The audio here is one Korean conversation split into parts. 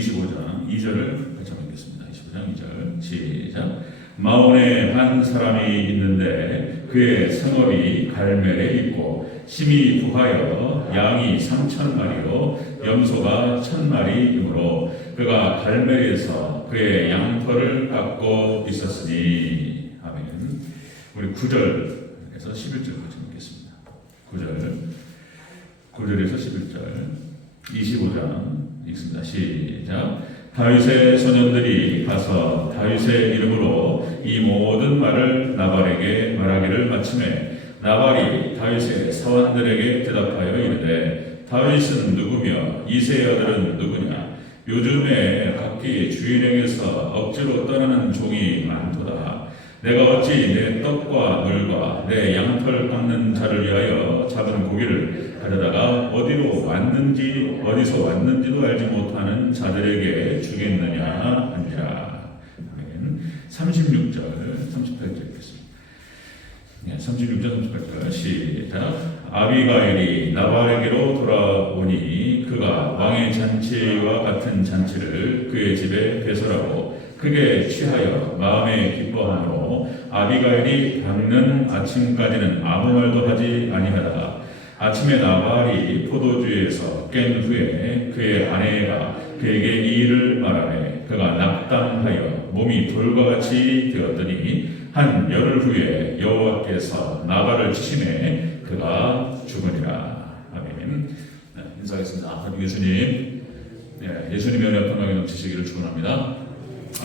25장 2절을 같이 한번 읽겠습니다. 25장 2절 시작. 마온에 한 사람이 있는데 그의 성읍이 갈멜에 있고 심히 부하여 양이 3,000마리요 염소가 1,000마리이므로 그가 갈멜에서 그의 양털을 깎고 있었으니. 아멘. 우리 9절에서 11절 같이 읽겠습니다. 9절에서 11절 25장 읽습니다. 시작. 다윗의 소년들이 가서 다윗의 이름으로 이 모든 말을 나발에게 말하기를 마침에 나발이 다윗의 사원들에게 대답하여 이르되 다윗은 누구며 이새의 아들은 누구냐? 요즘에 각기 주인에게서 억지로 떠나는 종이 많도다. 내가 어찌 내 떡과 물과 내 양털 깎는 자를 위하여 잡은 고기를 가져다가 어디서 왔는지도 알지 못하는 자들에게 주겠느냐 하니라. 36절 38절 읽겠습니다. 36절 38절 시작. 아비가일이 나발에게로 돌아오니 그가 왕의 잔치와 같은 잔치를 그의 집에 배설하고 크게 취하여 마음에 기뻐하므로 아비가일이 밝는 아침까지는 아무 말도 하지 아니하다. 아침에 나발이 포도주에서 깬 후에 그의 아내가 그에게 이 일을 말하매 그가 낙담하여 몸이 돌과 같이 되었더니 한 열흘 후에 여호와께서 나발을 치심에 그가 죽으니라. 아멘. 네, 인사하겠습니다. 예수님, 예수님의 은혜가 평강에 넘치시기를 축원합니다.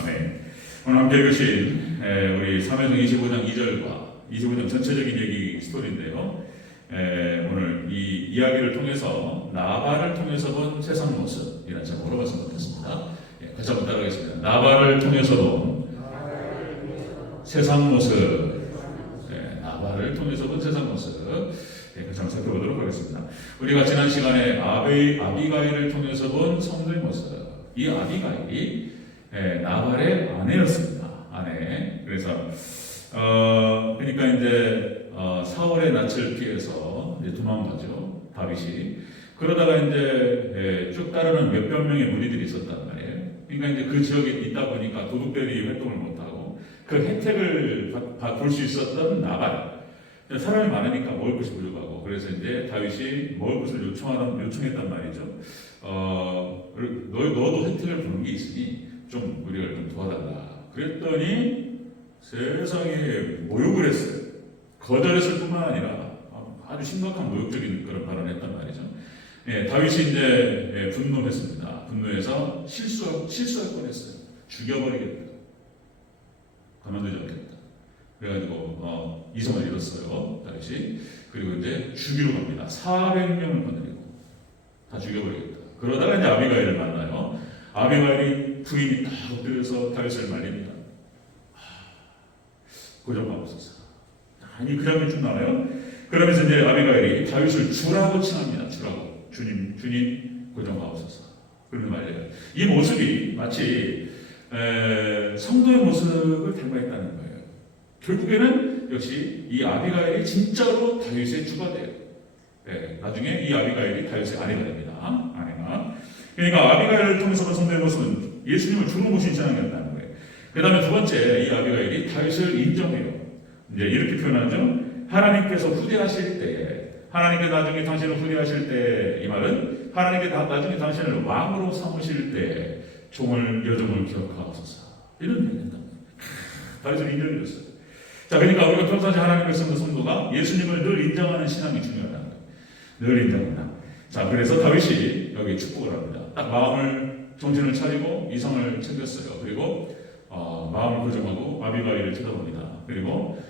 아멘. 오늘 함께 읽으신 우리 사무엘상 25장 2절과 25장 전체적인 얘기 스토리인데요. 오늘 이 이야기를 통해서 나발을 통해서 본 세상 모습이라는 제목으로 봤으면 좋겠습니다. 같이 한번 따라하겠습니다. 나발을 통해서 본 세상 모습. 나발을 통해서 본 세상 모습. 같이 한번 살펴보도록 하겠습니다. 우리가 지난 시간에 아비가일을 통해서 본 성도의 모습. 이 아비가일이 나발의 아내였습니다. 아내. 그래서 그러니까 이제 사울의 낯을 피해서 이제 도망가죠. 다윗이. 그러다가 이제 쭉 따르는 몇백 명의 무리들이 있었단 말이에요. 그러니까 이제 그 지역에 있다 보니까 도둑들이 활동을 못하고 그 혜택을 볼 수 있었던 나발. 사람이 많으니까 먹을 것이 부족하고 그래서 이제 다윗이 먹을 것을 요청했단 말이죠. 너도 혜택을 보는 게 있으니 좀 우리가 좀 도와달라. 그랬더니 세상에 모욕을 했어요. 거절했을 뿐만 아니라 아주 심각한 모욕적인 그런 발언을 했단 말이죠. 다윗이 이제 분노했습니다. 분노해서 실수할 뻔했어요. 죽여버리겠다. 가만두지 않겠다. 그래가지고 이성을 잃었어요. 다윗이. 그리고 이제 죽이러 갑니다. 400명을 건드리고 다 죽여버리겠다. 그러다가 이제 아비가일을 만나요. 아비가일이 부인이 딱 엎드려서 다윗을 말립니다. 고정하옵소서. 아니 그 장면 쭉 나와요. 그러면서 이제 아비가일이 다윗을 주라고 칭합니다. 주라고. 주님 고정하옵소서. 그러면 말이에요. 이 모습이 마치 성도의 모습을 닮아있다는 거예요. 결국에는 역시 이 아비가일이 진짜로 다윗의 주가 돼요. 나중에 이 아비가일이 다윗의 아내가 됩니다. 아내가. 그러니까 아비가일을 통해서 본 성도의 모습은 예수님을 주로 모신 신앙이었다는 거예요. 그 다음에 두 번째, 이 아비가일이 다윗을 인정해요. 이제 이렇게 표현하죠. 하나님께서 후대하실 때, 하나님께 나중에 당신을 후대하실 때, 이 말은 하나님께 나중에 당신을 왕으로 삼으실 때 여종을 기억하옵소서. 이런 얘기입니다. 다윗을 인정해줬어요. 자, 그러니까 우리가 평상시 하나님의 성도가 예수님을 늘 인정하는 신앙이 중요하다는 거예요. 늘 인정한다. 자, 그래서 다윗이 여기 축복을 합니다. 딱 정신을 차리고 이성을 챙겼어요. 그리고 마음을 고정하고 아비가일을 쳐다봅니다. 그리고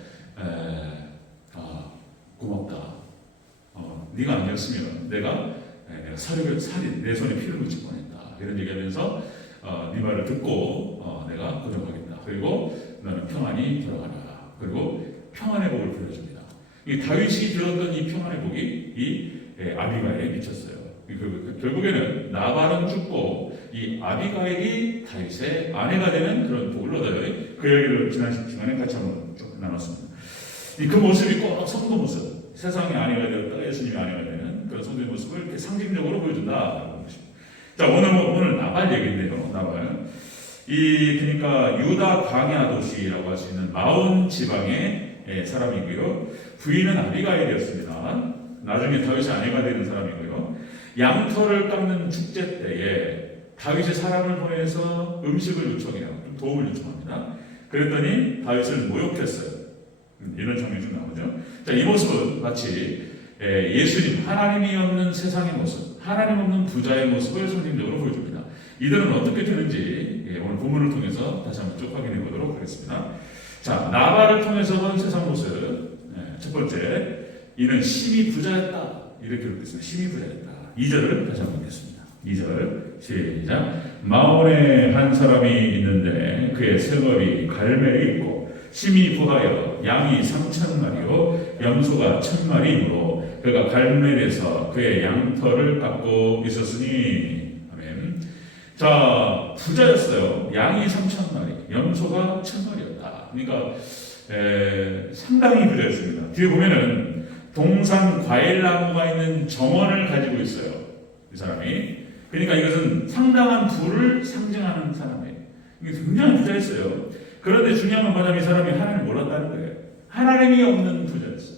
고맙다. 네가 아니었으면 내가 살인, 내 손에 피를 묻힐 뻔했다. 이런 얘기하면서 네 말을 듣고 내가 고정하겠다. 그리고 너는 평안히 돌아가라. 그리고 평안의 복을 보여줍니다. 이 다윗이 들었던 이 평안의 복이 이 아비가일에 미쳤어요. 결국에는 나발은 죽고 이 아비가일이 다윗의 아내가 되는 그런 복을 얻어요. 그 얘기를 지난 시간에 같이 한번 쭉 나눴습니다. 그 모습이 꼭 성도 모습, 세상의 아내가 되었다가 예수님의 아내가 되는 그런 성도의 모습을 이렇게 상징적으로 보여준다. 자, 오늘 나발 얘기인데요. 그러니까 유다 광야 도시라고 할 수 있는 마온 지방의 사람이고요. 부인은 아비가일이었습니다. 나중에 다윗의 아내가 되는 사람이고요. 양털을 깎는 축제 때에 다윗이 사람을 보내서 음식을 요청해요. 도움을 요청합니다. 그랬더니 다윗을 모욕했어요. 이런 장면이 좀 나오죠. 자, 이 모습은 마치 예수님, 하나님이 없는 세상의 모습, 하나님 없는 부자의 모습을 상징적으로 보여줍니다. 이들은 어떻게 되는지 오늘 본문을 통해서 다시 한번 쭉 확인해 보도록 하겠습니다. 자, 나발을 통해서 본 세상 모습. 첫 번째, 이는 심히 부자였다. 이렇게 기록했습니다. 심히 부자였다. 2절을 다시 한번 읽겠습니다. 2절 시작. 마온에 한 사람이 있는데 그의 생업이 갈멜이 있고 심히 부하여 양이 3,000마리요 염소가 1,000마리이므로 그가 갈멜에서 그의 양털을 깎고 있었으니. 아멘. 자, 부자였어요. 양이 3,000마리, 염소가 1,000마리였다. 그러니까 상당히 부자였습니다. 뒤에 보면은 동산 과일나무가 있는 정원을 가지고 있어요. 이 사람이. 그러니까 이것은 상당한 부를 상징하는 사람이에요. 이게 굉장히 부자였어요. 그런데 중요한 건 뭐냐면 이 사람이 하나님을 몰랐다는 거예요. 하나님이 없는 부자였어요.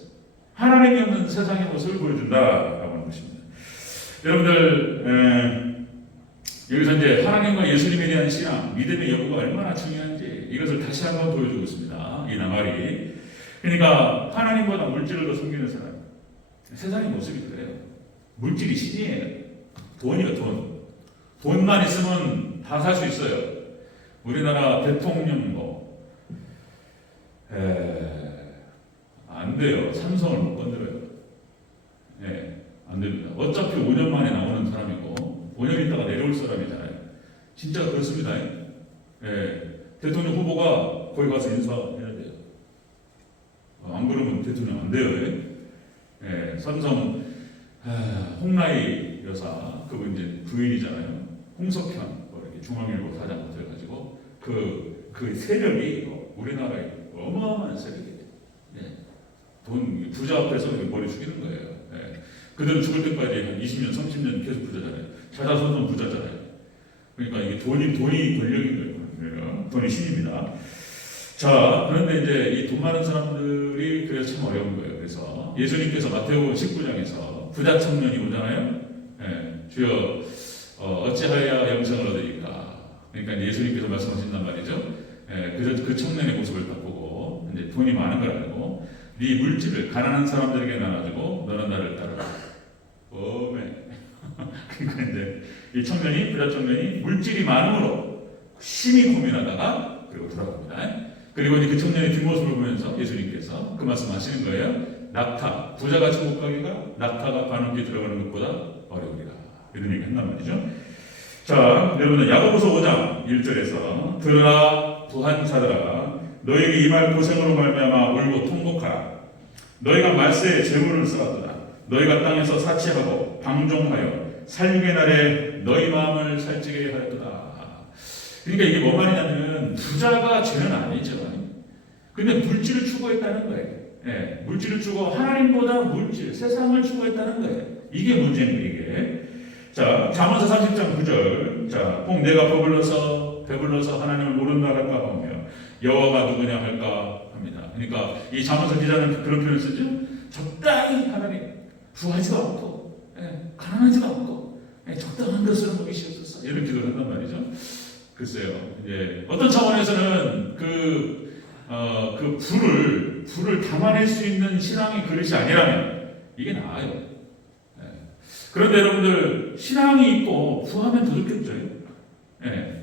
하나님이 없는 세상의 모습을 보여준다라고 하는 것입니다. 여러분들 여기서 이제 하나님과 예수님에 대한 신앙, 믿음의 여부가 얼마나 중요한지 이것을 다시 한번 보여주고 있습니다. 이 나발이. 그러니까 하나님보다 물질을 더 섬기는 사람. 세상의 모습이 그래요. 물질이 신이에요. 돈이요, 돈. 돈만 있으면 다 살 수 있어요. 우리나라 대통령 안 돼요. 삼성을 못 건드려요. 안 됩니다. 어차피 5년 만에 나오는 사람이고 5년 있다가 내려올 사람이잖아요. 진짜 그렇습니다. 대통령 후보가 거기 가서 인사해야 돼요. 안 그러면 대통령 안 돼요. 삼성 홍라희 여사, 그분 이제 부인이잖아요. 홍석현 이렇게 중앙일보 사장 돼가지고 그 세력이 우리나라에 어마어마한 세력이에요. 돈 부자 앞에서 머리 숙이는 거예요. 그들은 죽을 때까지 한 20년, 30년 계속 부자잖아요. 자자손손 부자잖아요. 그러니까 이게 돈이 권력인 거예요. 돈이 신입니다. 자, 그런데 이제 이 돈 많은 사람들이 그래서 참 어려운 거예요. 그래서 예수님께서 마태복음 19장에서 부자 청년이 오잖아요. 주여 어찌하여 영생을 얻으리까. 그러니까 예수님께서 말씀하신단 말이죠. 그래서 그 청년의 모습을 딱 보고 이제 돈이 많은 걸 알고 네 물질을 가난한 사람들에게 나눠주고 너는 나를 따르라. 그러니까 이제 이 청년이, 부자 청년이 물질이 많음으로 심히 고민하다가 그리고 돌아갑니다. 그리고 이제 그 청년의 뒷모습을 보면서 예수님께서 그 말씀하시는 거예요. 낙타, 부자가 천국 가기가 낙타가 바늘귀 들어가는 것보다 어려우리라. 이런 얘기 한단 말이죠. 자, 여러분은 야고보서 5장 1절에서 들으라 부한 자들아 너에게 임할 고생으로 말미암아 울고 통곡하라. 너희가 말세에 재물을 쌓았도다. 너희가 땅에서 사치하고 방종하여 살육의 날에 너희 마음을 살찌게 하였도다. 그러니까 이게 뭔 말이냐면 부자가 죄는 아니죠. 근데 물질을 추구했다는 거예요. 물질을 추구, 하나님보다 물질, 세상을 추구했다는 거예요. 이게 문제입니다. 이게. 자, 잠언서 30장 9절. 자, 꼭 내가 배불러서 하나님을 모른다 할까 하며 여호와가 누구냐 할까 합니다. 그러니까 이 잠언서 기자는 그런 표현을 쓰죠. 적당히 하나님 부하지도 않고 가난하지도 않고 적당한 것으로 먹이시옵소서 이런 기도를 한단 말이죠. 글쎄요. 이제 어떤 차원에서는 그 불을 담아낼 수 있는 신앙의 그릇이 아니라면 이게 나아요. 그런데 여러분들 신앙이 있고 부하면 더 좋겠죠.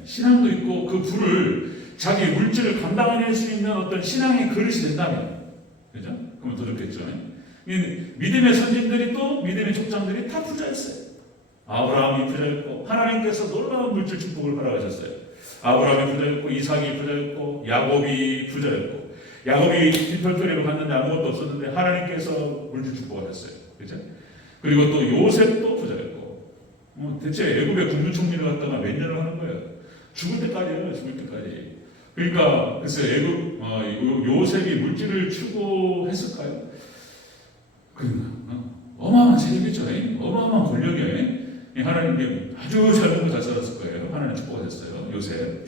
신앙도 있고 그 불을 자기 물질을 감당해낼 수 있는 어떤 신앙의 그릇이 된다면, 그죠? 그러면 더 좋겠죠. 믿음의 선진들이 또 믿음의 족장들이 다 부자였어요. 아브라함이 부자였고 하나님께서 놀라운 물질 축복을 허락하셨어요. 아브라함이 부자였고 이삭이 부자였고 야곱이 부자였고 야곱이 뒷털토리로 갔는데 아무것도 없었는데 하나님께서 물질 축복하셨어요. 그죠? 그리고 또 요셉도 부자였고 대체 애굽의 국무총리를 갖다가 몇 년을 하는 거예요. 죽을 때까지요. 죽을 때까지. 그러니까 글쎄 요셉이 물질을 추구했을까요? 어마어마한 세력이죠. 어마어마한 권력이에요. 하나님께 아주 잘 살았을 거예요. 하나님 축복하셨어요. 요셉.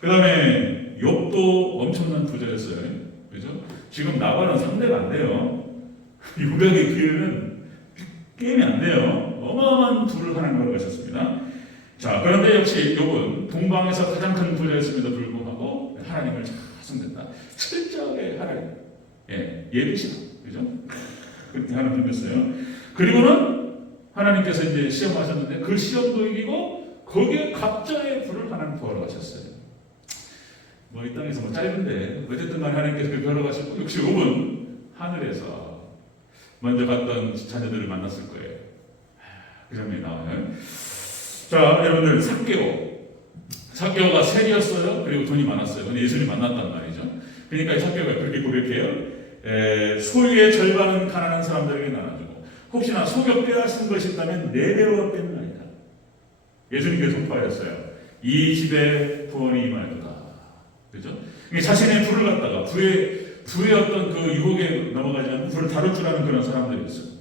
그 다음에 욥도 엄청난 부자였어요. 그죠? 지금 나발은 상대가 안 돼요. 요백의 기회는 게임이 안 돼요. 어마어마한 부를 하나님으로 가셨습니다. 자, 그런데 역시 욥은 동방에서 가장 큰 부자였음에도 불구하고 하나님을 잘 섬겼다. 철저하게 하나님, 예비신, 그죠? 그렇게 하나님 섬겼어요. 그리고는 하나님께서 이제 시험하셨는데 그 시험도 이기고 거기에 갑자의 불을 하나님 부하러 가셨어요. 뭐 이 땅에서 뭐 짧은데 어쨌든 간에 하나님께서 그렇게 하러 가셨고 역시 욥은 하늘에서 먼저 갔던 자녀들을 만났을 거예요. 그럽니다. 자, 여러분들 삭개오가 셀이었어요. 그리고 돈이 많았어요. 근데 예수님 만났단 말이죠. 그러니까 이 삭개오가 그렇게 고백해요. 소유의 절반은 가난한 사람들에게 나눠주고 혹시나 속여 빼앗은 것이 있다면 4배로 빼는 아니다. 예수님께서 선포하였어요. 이 집에 구원이 임하였다. 그죠? 자신의 불을 갖다가 불의 어떤 그 유혹에 넘어가지 않고 불을 다룰 줄 아는 그런 사람들이었어요.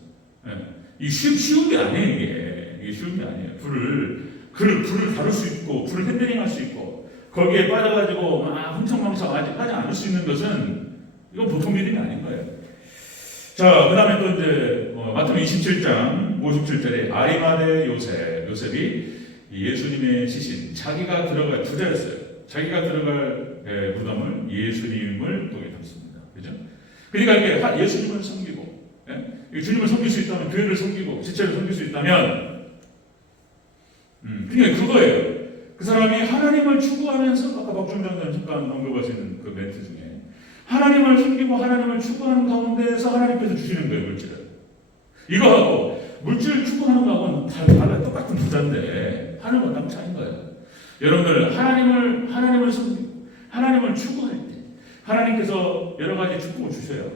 이게 쉬운 게 아니에요. 이게 쉬운 게 아니에요. 불을 다룰 수 있고 불을 핸들링할 수 있고 거기에 빠져가지고 막 흥청망청 하지 않을 수 있는 것은 이건 보통 일이 아닌 거예요. 자, 그 다음에 또 이제 마태복음 27장 57절에 아리마대 요셉이 예수님의 시신 자기가 들어갈 부자였어요. 자기가 들어갈 무덤을 예수님을 통해 담습니다. 그죠? 그러니까 이렇게 예수님을 섬기고, 주님을 섬길 수 있다면, 교회를 섬기고, 지체를 섬길 수 있다면, 그러니까 그거예요. 그 사람이 하나님을 추구하면서, 아까 박준 장님 잠깐 언급하신 그 멘트 중에, 하나님을 섬기고 하나님을 추구하는 가운데에서 하나님께서 주시는 거예요, 물질을. 이거하고, 물질을 추구하는 거하고는 달라요. 똑같은 부자인데, 하늘과 땅 차이인 거예요. 여러분들, 하나님을 섬기고, 하나님을 추구할 때, 하나님께서 여러 가지 축복을 주셔요.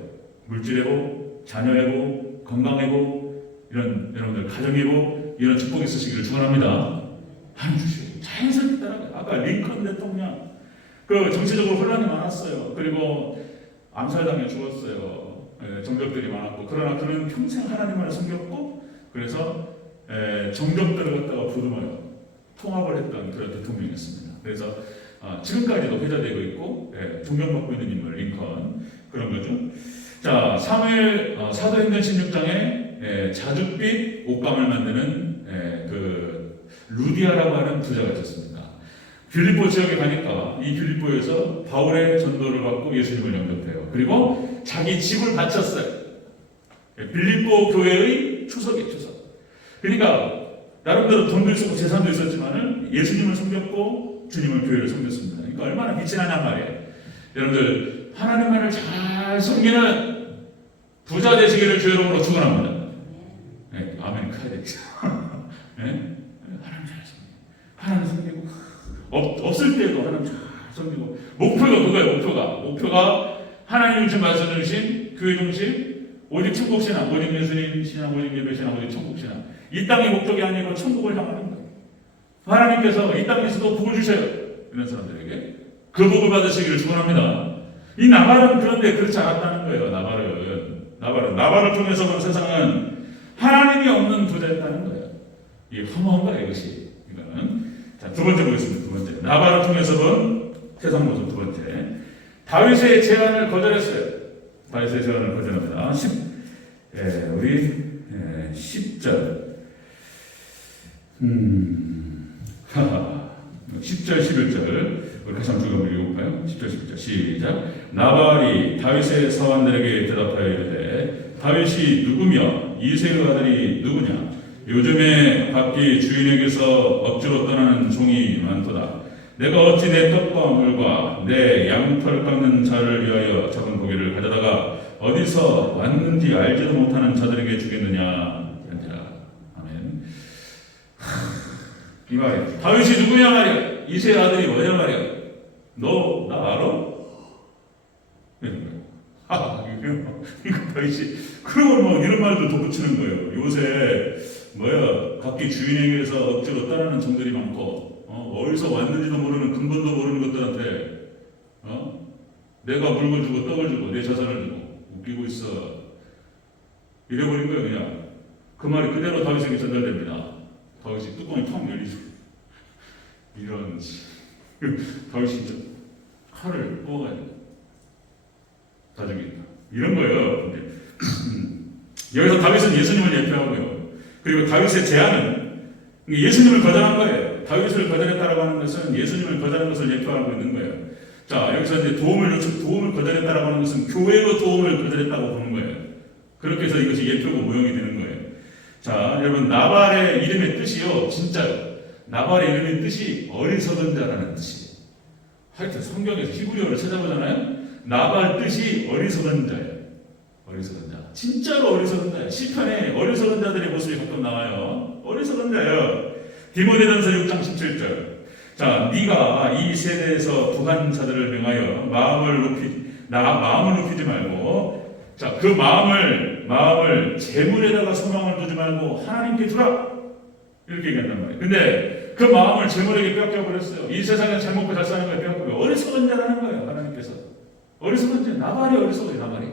물질의 복, 자녀의 복, 건강의 복, 이런 여러분들 가정의 복, 이런 축복이 있으시기를 축원합니다. 하나님 주시고 자연스럽게 따라가요. 아까 링컨 대통령 그 정치적으로 혼란이 많았어요. 그리고 암살당해 죽었어요. 정적들이 많았고 그러나 그는 평생 하나님을 섬겼고 그래서 정적들을 갖다가 부르며 통합을 했던 그런 대통령이었습니다. 그래서 지금까지도 회자되고 있고 존경받고 있는 인물 링컨 그런 거죠. 자, 사도행전 16장에 자줏빛 옷감을 만드는 그 루디아라고 하는 부자가 있었습니다. 빌립보 지역에 가니까 이 빌립보에서 바울의 전도를 받고 예수님을 영접해요. 그리고 자기 집을 바쳤어요. 빌립보 교회의 추석이에요. 추석. 그러니까 나름대로 돈도 있었고 재산도 있었지만은 예수님을 섬겼고 주님을 교회를 섬겼습니다. 그러니까 얼마나 빛이 나냔 말이에요. 여러분들 하나님만을 잘 섬기는 부자 되시기를 주 여러분으로 축원합니다. 아멘 커야 되겠죠. 하나님 잘 섬기고 하나님 섬기고 없을 때도 하나님 잘 섬기고 목표가 그거예요. 목표가 하나님 주신 말씀 주신 교회 중심 오직 천국 신앙, 오직 예수님 신앙, 오직 예배 신앙, 오직 천국 신앙. 이 땅이 목적이 아니고 천국을 향하는 거예요. 하나님께서 이 땅에서도 복을 주셔요. 이런 사람들에게 그 복을 받으시기를 축원합니다. 이 나발은 그런데 그렇지 않았다는 거예요. 나발을 통해서 본 세상은 하나님이 없는 부자였다는 거예요. 이게 허무한 거예요. 이것이 이거는. 자, 두 번째 보겠습니다. 두 번째 나발을 통해서 본 세상 모습. 두 번째 다윗의 제안을 거절했어요. 다윗의 제안을 거절합니다. 우리 10절 10절 11절 우리 다시 한번 쭉 읽어볼까요? 10절 11절 시작. 나발이 다윗의 사원들에게 대답하여 이르되 다윗이 누구며 이새의 아들이 누구냐? 요즘에 밖에 주인에게서 억지로 떠나는 종이 많도다. 내가 어찌 내 떡과 물과 내 양털 깎는 자를 위하여 잡은 고기를 가져다가 어디서 왔는지 알지도 못하는 자들에게 주겠느냐? 아멘. 이 말이야. 다윗이 누구냐 말이야. 이새의 아들이 뭐냐 말이야. 너 나 알아? 이거 다윗이 그러고 뭐 이런 말도 덧붙이는 거예요. 요새 각기 주인에게서 억지로 떠나는 종들이 많고 어디서 왔는지도 모르는 근본도 모르는 것들한테 내가 물건 주고 떡을 주고 내 자산을 주고 웃기고 있어. 이래버린 거예요. 그냥 그 말이 그대로 다윗에게 전달됩니다. 다윗이 뚜껑이 펑 열리죠. 이런 다윗이 칼을 뽑아가지고 다 죽인다. 이런 거예요. 여기서 다윗은 예수님을 예표하고요. 그리고 다윗의 제안은 예수님을 거절한 거예요. 다윗을 거절했다라고 하는 것은 예수님을 거절한 것을 예표하고 있는 거예요. 자, 여기서 이제 도움을 거절했다라고 하는 것은 교회의 도움을 거절했다고 보는 거예요. 그렇게 해서 이것이 예표고 모형이 되는 거예요. 자, 여러분, 나발의 이름의 뜻이요, 진짜요. 나발의 이름의 뜻이 어리석은 자라는 뜻이에요. 하여튼 성경에서 히브리어를 찾아보잖아요. 나발 뜻이 어리석은 자예요. 어리석은 자. 진짜로 어리석은 자예요. 시편에 어리석은 자들의 모습이 가끔 나와요. 어리석은 자예요. 디모데전서 6장 17절. 자, 네가 이 세대에서 부한 자들을 명하여 마음을 높이지 말고, 자, 그 마음을 재물에다가 소망을 두지 말고 하나님께 두라. 이렇게 얘기한단 말이에요. 근데 그 마음을 재물에게 뺏겨버렸어요. 이 세상에 잘 먹고 잘 사는 거에 뺏겨버려. 어리석은 자라는 거예요. 하나님께서. 어리석은 자, 나발이 어리석어요. 나발이.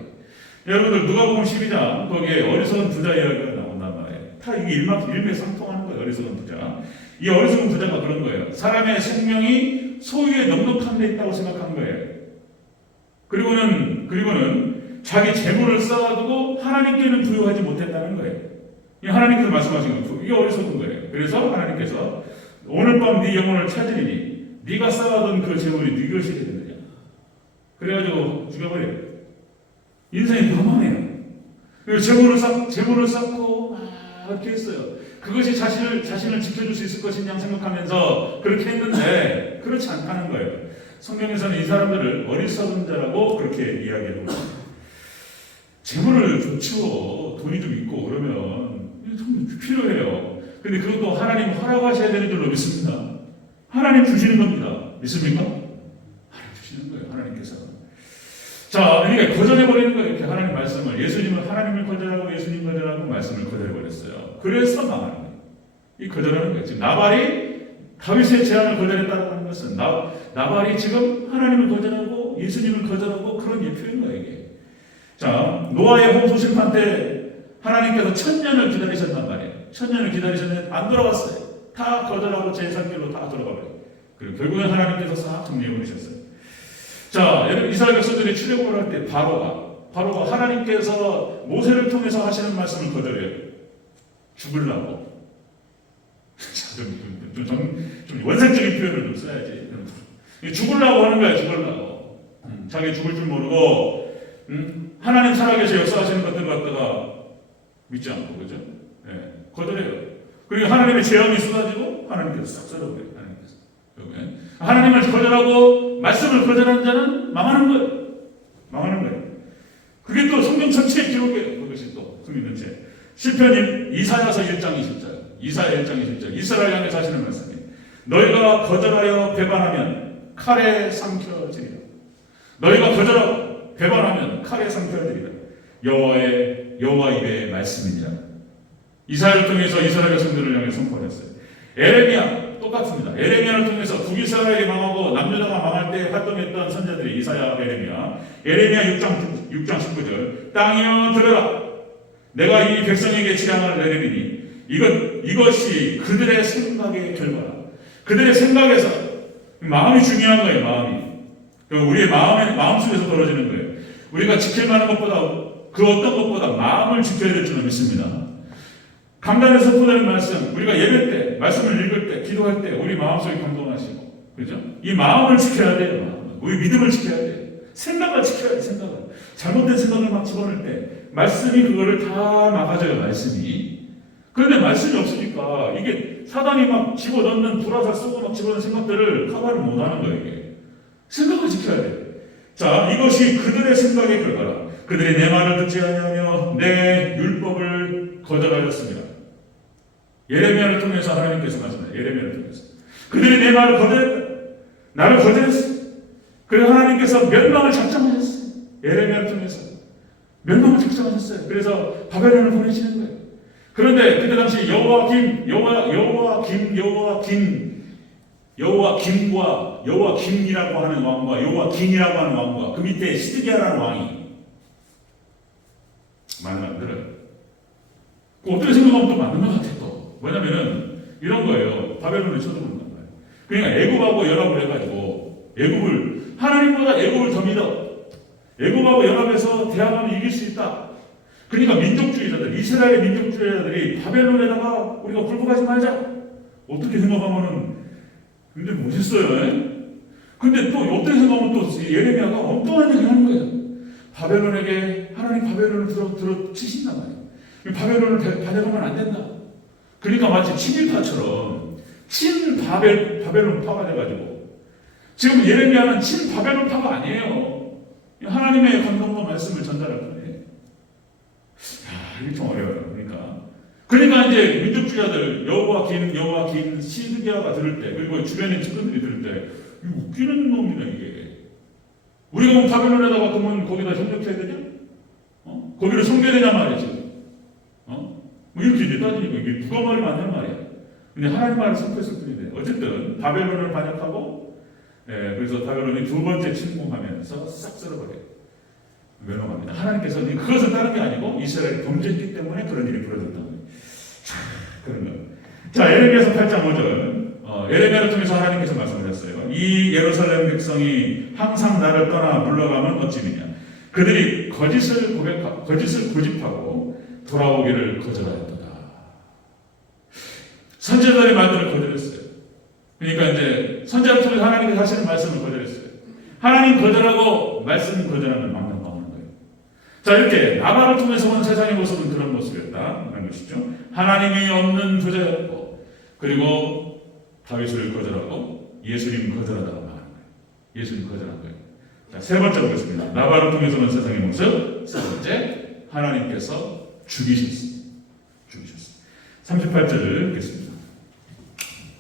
여러분들 누가복음 12장 거기에 어리석은 부자 이야기가 나온단 말이에요. 다 이게 일맥상통하는 거예요. 어리석은 부자. 이 어리석은 부자가 그런 거예요. 사람의 생명이 소유에 넉넉한 데 있다고 생각한 거예요. 그리고는 자기 재물을 쌓아두고 하나님께는 부여하지 못했다는 거예요. 하나님께서 말씀하신 거, 이게 어리석은 거예요. 그래서 하나님께서 오늘 밤 네 영혼을 찾으리니 네가 쌓아둔 그 재물이 네 것이 되느냐. 그래가지고 죽여버려요. 인생이 너무하네요. 재물을 쌓고 이렇게 했어요. 그것이 자신을 지켜줄 수 있을 것이냐 생각하면서 그렇게 했는데 그렇지 않다는 거예요. 성경에서는 이 사람들을 어리석은 자라고 그렇게 이야기하고 있습니다. 재물을 좋죠. 돈이 좀 있고 그러면 좀 필요해요. 근데 그것도 하나님 허락하셔야 되는 줄로 믿습니다. 하나님 주시는 겁니다. 믿습니까? 하나님 주시는 거예요. 하나님께서. 자, 그러니까 거절해버리는 거예요. 이렇게 하나님 말씀을. 예수님은 하나님을 거절하고 예수님 거절하고 말씀을 거절해버렸어요. 그래서 망하는 거예요. 이 거절하는 거예요. 지금 나발이 다윗의 제안을 거절했다는 하는 것은 나발이 지금 하나님을 거절하고 예수님을 거절하고 그런 예표인 거예요. 이게. 자, 노아의 홍수 심판 때 하나님께서 1000년을 기다리셨단 말이에요. 1000년을 기다리셨는데 안 돌아왔어요. 다 거절하고 제 삶길로 다 돌아가버려요. 그리고 결국엔 하나님께서 싹 정리해버리셨어요. 자, 이스라엘 백성들이 출애굽을 할 때 바로가 하나님께서 모세를 통해서 하시는 말씀을 거절해요. 죽으려고. 좀 원색적인 표현을 좀 써야지. 죽으려고 하는 거야, 죽으려고. 자기 죽을 줄 모르고, 하나님 살아계셔 역사하시는 것들을 갖다가 믿지 않고, 그죠? 네, 거절해요. 그리고 하나님의 재앙이 쏟아지고, 하나님께서 싹 썰어버려요, 하나님께서. 하나님을 거절하고, 말씀을 거절한 자는 망하는 거예요. 망하는 거예요. 그게 또 성경 전체의 기록이에요. 그것이 또, 성경 전체. 시편 이사야서 1장 20절. 이사야 1장 20절. 이스라엘 향해서 하시는 말씀이에요. 너희가 거절하여 배반하면 칼에 삼켜지리라. 너희가 거절하고 배반하면 칼에 삼켜지리라. 여호와 입의 말씀이니라. 이사야를 통해서 이스라엘 백성들을 향해 선포했어요. 에레미야 똑같습니다. 에레미야를 통해서 북이스라엘이 망하고 남유다가 망할 때 활동했던 선자들이 이사야, 에레미야 6장 19절. 땅이여 들으라. 내가 이 백성에게 재앙을 내리리니 이것이 그들의 생각의 결과라. 그들의 생각에서 마음이 중요한 거예요. 마음이. 우리의 마음속에서 벌어지는 거예요. 우리가 지킬 만한 것보다 그 어떤 것보다 마음을 지켜야 될 줄로 믿습니다. 강단에 선포되는 말씀, 우리가 예배 때, 말씀을 읽을 때, 기도할 때 우리 마음속에 감동하시고, 그죠? 이 마음을 지켜야 돼요. 우리 믿음을 지켜야 돼요. 생각을 지켜야 돼요. 생각을. 잘못된 생각을 막 집어넣을 때 말씀이 그거를 다 막아줘요. 말씀이. 그런데 말씀이 없으니까 이게 사단이 막 집어넣는 불화살 쏘고 막 집어넣는 생각들을 커버를 못하는 거예요. 이게. 생각을 지켜야 돼요. 자, 이것이 그들의 생각의 결과라. 그들이 내 말을 듣지 아니하며 내 율법을 거절하였습니다. 예레미야를 통해서 하나님께서 말씀하셨어요. 예레미야를 통해서. 그들이 내 말을 거절했다. 나를 거절했어. 그래서 하나님께서 멸망을 작정하셨어요. 예레미야를 통해서. 멸망을 작정하셨어요. 그래서 바벨론을 보내시는 거예요. 그런데 그때 당시 여호와김이라고 하는 왕과 여호와긴이라고 하는 왕과 그 밑에 시드기야라는 왕이 많은 안 들어요. 어떻게 생각하면 또 맞는 것 같아 또. 뭐냐면은 이런 거예요. 바벨론을 쳐들어온단 말이에요. 그러니까 애굽하고 연합을 해가지고 하나님보다 애굽을 더 믿어. 애굽하고 연합해서 대항하면 이길 수 있다. 그러니까 민족주의자들, 이스라엘의 민족주의자들이 바벨론에다가 우리가 굴복하지 말자. 어떻게 생각하면은 굉장히 멋있어요. 근데 또 어떻게 생각하면 또 예레미야가 엉뚱한 얘기를 하는 거예요. 하나님 바벨론을 들어 치신단 말이에요. 바벨론을 반역하면 안 된다. 그러니까 마치 친일파처럼 바벨론 파가 돼가지고 지금 예레미야는 바벨론 파가 아니에요. 하나님의 감동과 말씀을 전달할 거예요. 이게 좀 어려워요. 그러니까 이제 민족주의자들 여호와 긴 시드기야가 들을 때, 그리고 주변의 친구들이 들을 때 이거 웃기는 놈이다 이게. 우리가 뭐 바벨론에다가 그러면 거기다 협력해야 되냐? 거기를 섬겨야 되냐 말이지. 뭐 이렇게 이제 따지니까 이게 누가 말이 맞는 말이야. 근데 하나님 말을 선포했을 뿐인데 어쨌든 바벨론을 반역하고, 그래서 바벨론이 두 번째 침공하면서 싹 쓸어버려요. 멸망합니다. 하나님께서 그것은 다른 게 아니고 이스라엘이 범죄했기 때문에 그런 일이 벌어졌다. 그런 거. 자, 에레미야서 8장 5절. 에레미야를 통해서 하나님께서 말씀하셨어요. 이 예루살렘 백성이 항상 나를 떠나 물러가면 어찌느냐. 그들이 거짓을 고집하고 돌아오기를 거절하였도다. 선지자들의 말들을 거절했어요. 그러니까 이제 선지자를 통해서 하나님께서 하시는 말씀을 거절했어요. 하나님 거절하고 말씀 거절하면 망당하는 거예요. 자, 이렇게 나발을 통해서 본 세상의 모습은 그런 모습이었다는 것이죠. 하나님이 없는 부자였고, 그리고 다윗을 거절하고 예수님 거절하다가 말한 거예요. 예수님 거절한 거예요. 자, 세 번째 보겠습니다. 나발을 통해서 본 세상의 모습. 세 번째, 하나님께서 죽이셨습니다. 38절을 읽겠습니다.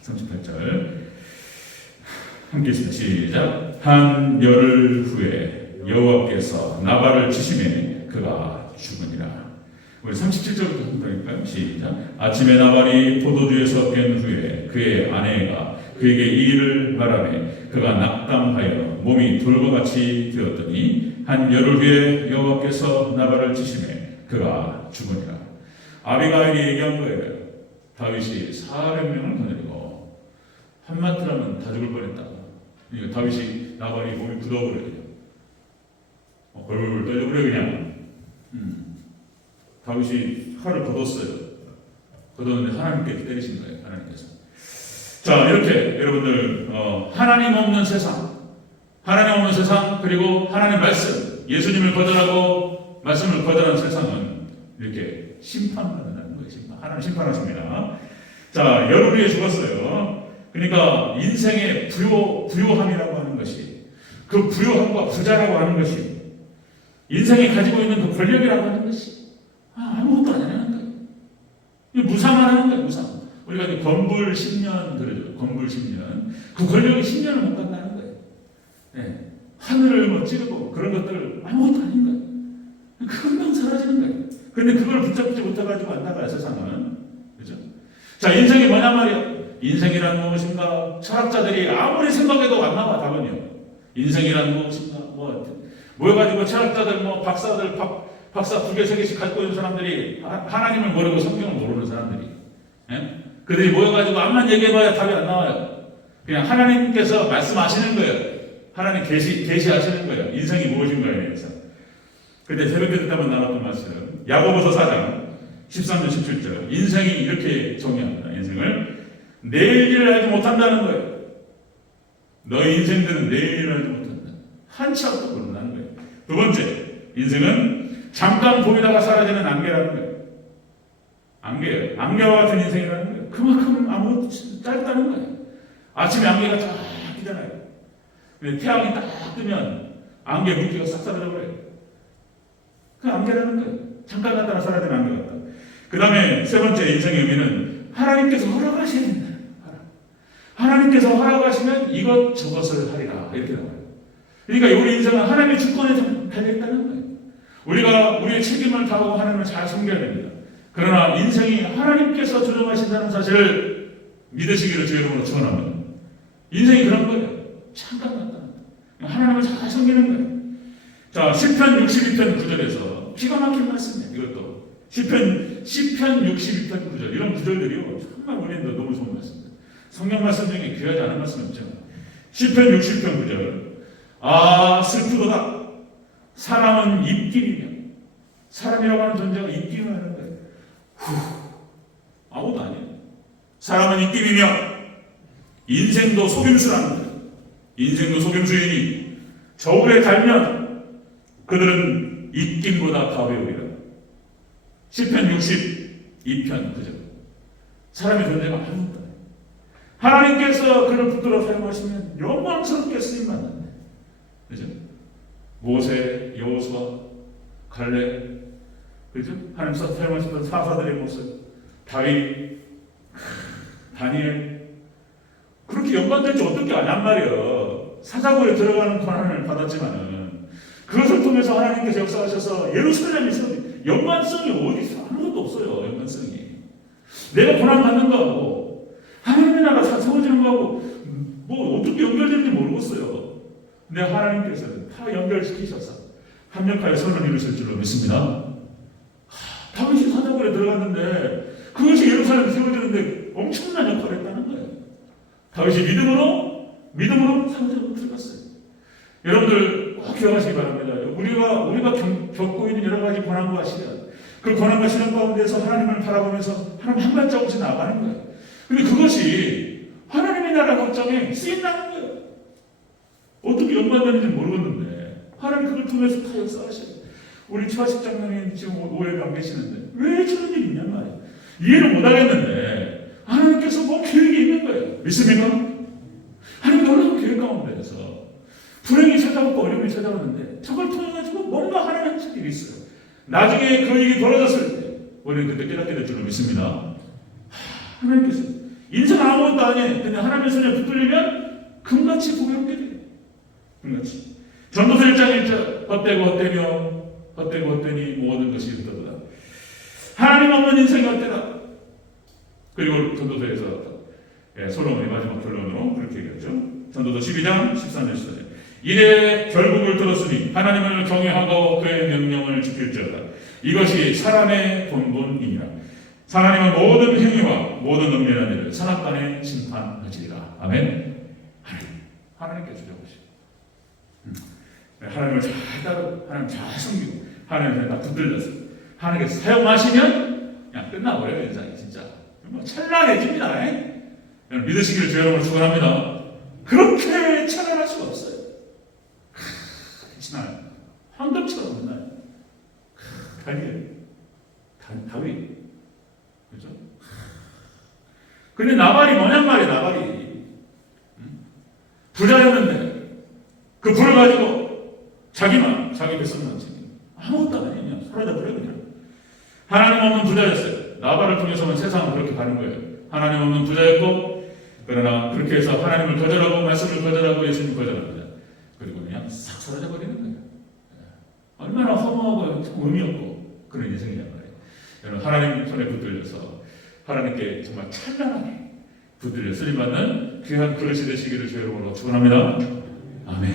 38절 함께 있습니다. 시작. 한 열흘 후에 여호와께서 나발을 치심에 그가 죽으니라. 우리 37절부터 한번더니까요. 시작. 아침에 나발이 포도주에서 깬 후에 그의 아내가 그에게 이 일을 말하매 그가 낙담하여 몸이 돌과 같이 되었더니 한 열흘 후에 여호와께서 나발을 치심에 그가 죽으니라. 아비가일이 얘기한 거예요. 다윗이 400명을 거느리고 한마디라면 다 죽을 뻔했다. 그러니까 다윗이 나발이 몸이 굳어버려요. 벌벌 떨려버려 그냥. 다윗이 칼을 걷었어요. 걷었는데 하나님께서 때리신 거예요. 하나님께서. 자, 이렇게 여러분들 하나님 없는 세상 그리고 하나님 말씀, 예수님을 거절하고 말씀을 거절한 세상은 이렇게 심판받는다는 거예요. 하나님 심판하십니다. 자, 열흘 후에 죽었어요. 그러니까 인생의 부요함이라고 하는 것이, 그 부요함과 부자라고 하는 것이, 인생이 가지고 있는 그 권력이라고 하는 것이 아무것도 아니라는 거예요. 무상만 하는 거예요. 무상. 우리가 이제 건불 10년 그러죠. 건불 10년. 그 권력이 10년을 못 간다는 거예요. 네. 하늘을 뭐 찌르고 그런 것들 아무것도 아닌 거예요. 금방 사라지는 거예요. 그런데 그걸 붙잡지 못해가지고 안 나가요. 세상은. 그죠? 자, 인생이 뭐냐 말이야. 인생이란 무엇인가? 철학자들이 아무리 생각해도 안 나와 답은요. 인생이란 무엇인가? 모여가지고 철학자들, 박사들, 박사 2개, 3개씩 가지고 있는 사람들이 하나님을 모르고 성경을 모르는 사람들이, 그들이 모여가지고 암만 얘기해봐야 답이 안 나와요. 그냥 하나님께서 말씀하시는 거예요. 하나님 계시하시는 거예요. 인생이 무엇인가에 대해서. 그때 새벽기도 때만 나눴던 말씀, 야고보서 4장 13절 17절. 인생이 이렇게 정의합니다. 인생을 내일 일을 알지 못한다는 거예요. 너희 인생들은 내일 일을 알지 못한다. 한치 앞도 모른다는 거예요. 두 번째, 인생은 잠깐 보이다가 사라지는 안개라는 거예요. 안개예요. 안개와 같은 인생이라는 거예요. 그만큼 아무것도 짧다는 거예요. 아침에 안개가 쫙 끼잖아요. 근데 태양이 딱 뜨면 안개 물기가 싹 사라져 버려요. 그 안개라는 거예요. 잠깐 갔다가 사라지는 안개 같다. 그 다음에 세 번째 인생의 의미는 하나님께서 허락하셔야 된다. 하나님께서 허락하시면 이것 저것을 하리라. 이렇게 나와요. 그러니까 우리 인생은 하나님의 주권에 달려있다는 거예요. 우리가 우리의 책임을 다하고 하나님을 잘 섬겨야 됩니다. 그러나 인생이 하나님께서 조정하신다는 사실을 믿으시기를 주의 이름으로 축원합니다. 인생이 그런 거예요. 잠깐 갔다. 하나님을 잘 섬기는 거예요. 자, 시편 62편 9절에서 기가 막힌 말씀이에요. 이것도 시편 62편 9절 이런 구절들이요 정말 우리는 너무 좋은 말씀입니다. 성경 말씀 중에 귀하지 않은 말씀 없죠. 시편 60편 9절. 아 슬프도다. 사람은 입김이며. 사람이라고 하는 존재가 입김을 하는 거예요. 아무도 아니에요. 사람은 입김이며 인생도 속임수라는 거예요. 인생도 속임수이니 저울에 달면 그들은 입김보다 가벼우리라. 시편 62편 9절. 사람의 존재가 아무것도 아니에요. 하나님께서 그를 붙들어 사용하시면 영광스럽게 쓰임받는다. 그죠? 모세, 여호수아, 갈렙, 그죠? 하나님 사용하셨던 사사들의 모습, 다윗, 다니엘, 그렇게 영광될지 어떻게 아냔 말이에요. 사자굴에 들어가는 고난을 받았지만은 그것을 통해서 하나님께서 역사하셔서 예루살렘이 세워진 연관성이 어디 있어? 아무것도 없어요. 연관성이. 내가 고난 받는 거하고 하나님의 나라 세워지는 거하고 뭐 어떻게 연결되는지 모르겠어요. 근데 하나님께서는 다 연결시키셔서 합력하여 선을 이루실 줄로 믿습니다. 다윗이 사자굴에 들어갔는데 그것이 예루살렘에 세워지는데 엄청난 역할을 했다는 거예요. 다윗이 믿음으로 사자굴에 들어갔어요. 여러분들 꼭 기억하시기 바랍니다. 우리가 겪고 있는 여러 가지 고난과 시련, 그 고난과 시련 가운데서 하나님을 바라보면서 하나님 한 발자국씩 나가는 거예요. 근데 그것이 하나님의 나라 확장에 쓰인다는 거예요. 어떻게 연관되는지 모르겠는데 하나님 그걸 통해서 다 역사하셔요. 우리 최하식 장로님 지금 5회가 안 계시는데 왜 저런 일이 있냔 말이에요. 이해를 못하겠는데 하나님께서 뭐 계획이 있는 거예요. 믿습니까? 하나님 놀라운 계획 가운데서 불행이 찾아오고 어려움이 찾아오는데 저걸 통해가지고 뭔가 하나님 하실 일이 있어요. 나중에 그 일이 벌어졌을 때 우리는 그때 깨닫게 될 줄로 믿습니다. 하나님께서 인생 아무것도 아니에요. 근데 하나님의 손에 붙들리면 금같이 보배롭게 돼요. 금같이. 전도서 1장 1절 헛되고 헛되니 모든 것이 헛되다. 하나님 없는 인생이 헛되다. 그리고 전도서에서 솔로몬의 마지막 결론으로 그렇게 얘기하죠. 전도서 12장 13절 14절. 이래 결국을 들었으니 하나님을 경외하고 그의 명령을 지킬지어다. 이것이 사람의 본분이니라. 하나님은 모든 행위와 모든 은밀한 일을 선악간에 심판하시리라. 아멘. 하나님께 주저보시고 하나님을 잘 따르고 하나님 잘 섬기고 하나님을 다 붙들려서 하나님께서 사용하시면 그냥 끝나버려요. 인생이 진짜 뭐 찬란해집니다. 여러분 믿으시기를 주 여러분을 축원합니다. 그렇게 찬란할 수가 없어요. 지나요. 황금처럼 끝나요. 다윗 그죠? 근데 나발이 뭐냔 말이에요. 나발이 부자였는데 그 부를 가지고 자기 뱃속만 아무것도 아니냐 사라져 버려 그냥. 하나님 없는 부자였어요. 나발을 통해서만 세상은 그렇게 가는 거예요. 하나님 없는 부자였고 그러나 그렇게 해서 하나님을 거절하고 말씀을 거절하고 예수님을 거절합니다. 그리고 그냥 싹 사라져 버리는 거예요. 얼마나 허무하고 의미 없고 그런 인생이란 말이에요. 여러분 하나님 손에 붙들려서 하나님께 정말 찬란하게 붙들려 쓰임받는 귀한 그릇이 되시기를 주 여러분으로 축원합니다. 아멘.